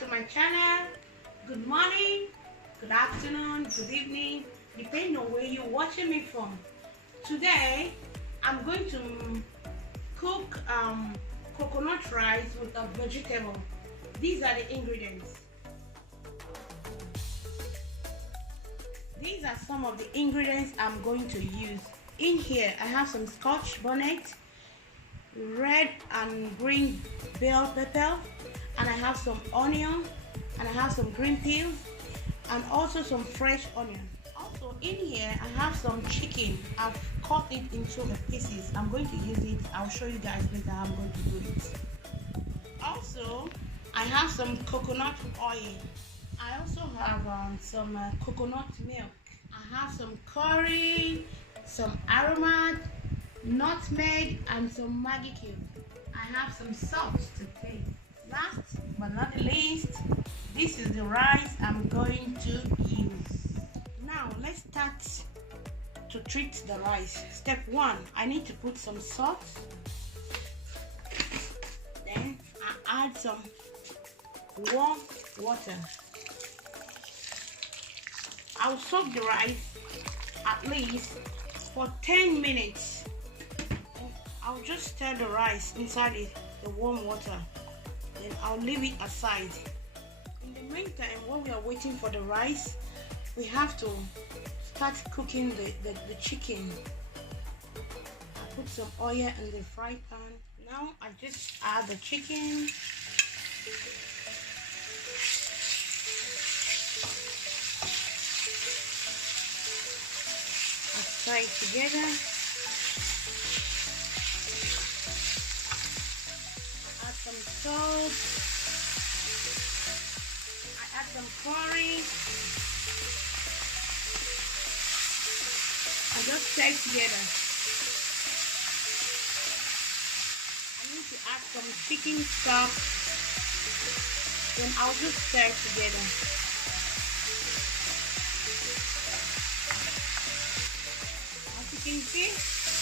to my channel. Good morning, good afternoon, good evening, depending on where you're watching me from. Today I'm going to cook coconut rice with a vegetable. These are the ingredients. These are some of the ingredients I'm going to use. In here I have some scotch bonnet, red and green bell pepper, and I have some onion, and I have some green peas, and also some fresh onion. Also in here I have some chicken. I've cut it into pieces. I'm going to use it. I'll show you guys later how I'm going to do it. Also I have some coconut oil. I also have some coconut milk. I have some curry, some aromat, nutmeg, and some Maggi cube. I have some salt to taste. Last but not the least, this is the rice I'm going to use. Now let's start to treat the rice. Step 1, I need to put some salt. Then I add some warm water. I'll soak the rice at least for 10 minutes. I'll just stir the rice inside the warm water. Then I'll leave it aside. In the meantime, while we are waiting for the rice, we have to start cooking the chicken. I put some oil in the fry pan. Now I just add the chicken. I fry it together. Add some salt. I add some curry. I just stir together. I need to add some chicken stock. Then I'll just stir together. As you can see,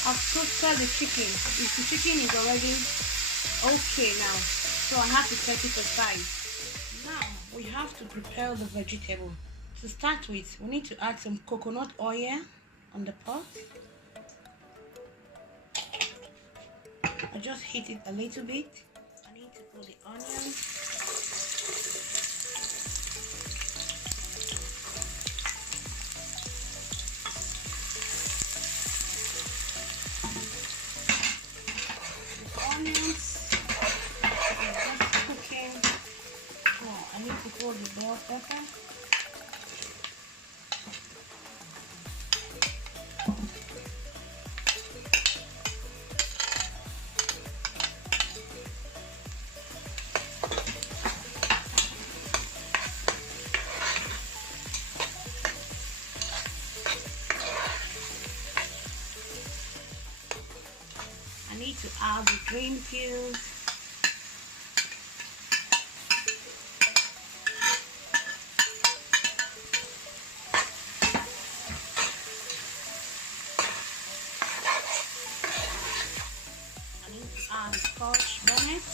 I've toasted the chicken. The chicken is already okay now, so I have to set it aside. Now we have to prepare the vegetable. To start with, we need to add some coconut oil on the pot. I just heat it a little bit. I need to put the onion. Onions are just cooking. Oh, I need to put the bell pepper. I need to add the green peas. I need to add the scotch bonnet.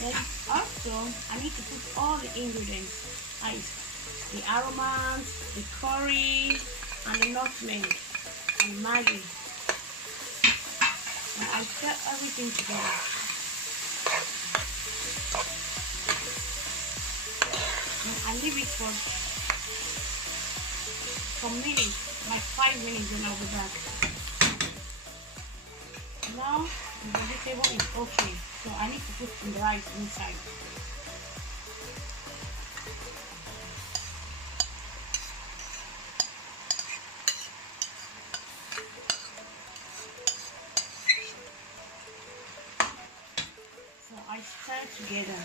Then also I need to put all the ingredients, like the aromas, the curry, and the nutmeg and Maggi. And I stir everything together. And I leave it for some minutes, like 5 minutes, and I'll be back. Now the vegetable is okay, so I need to put some rice inside. I stir together.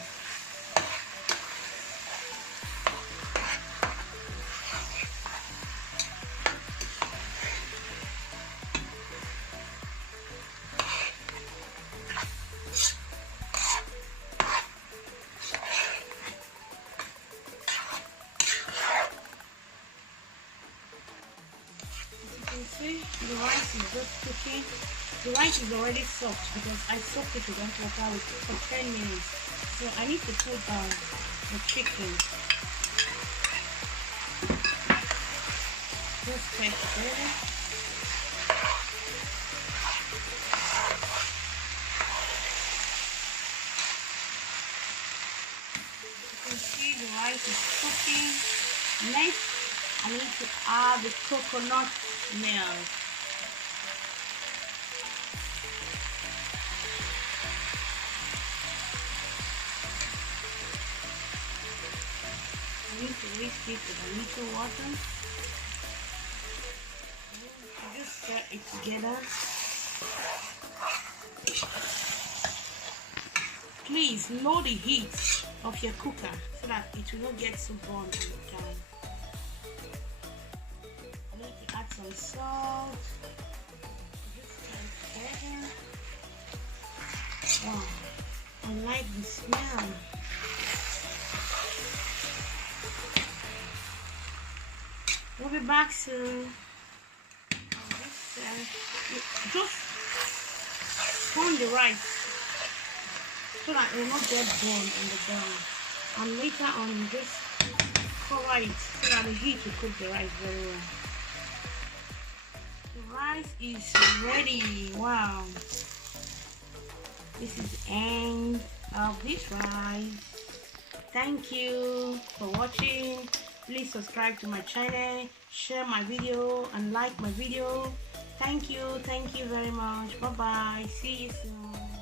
As you can see, the rice is just cooking. The rice is already soaked because I soaked it with hot water for 10 minutes. So I need to put the chicken. Just take it. You can see the rice is cooking. Next, I need to add the coconut milk. I need to whisk it with a little water. Just stir it together. Please lower the heat of your cooker so that it will not get so burnt on the time. I need to add some salt. Just stir it together. Wow, I like the smell. We'll be back soon. Just turn the rice so that it will not get burned on the bone. And later on, just cover it so that the heat will cook the rice very well. The rice is ready. Wow. This is the end of this rice. Thank you for watching. Please subscribe to my channel, share my video and like my video. Thank you very much. Bye bye. See you soon.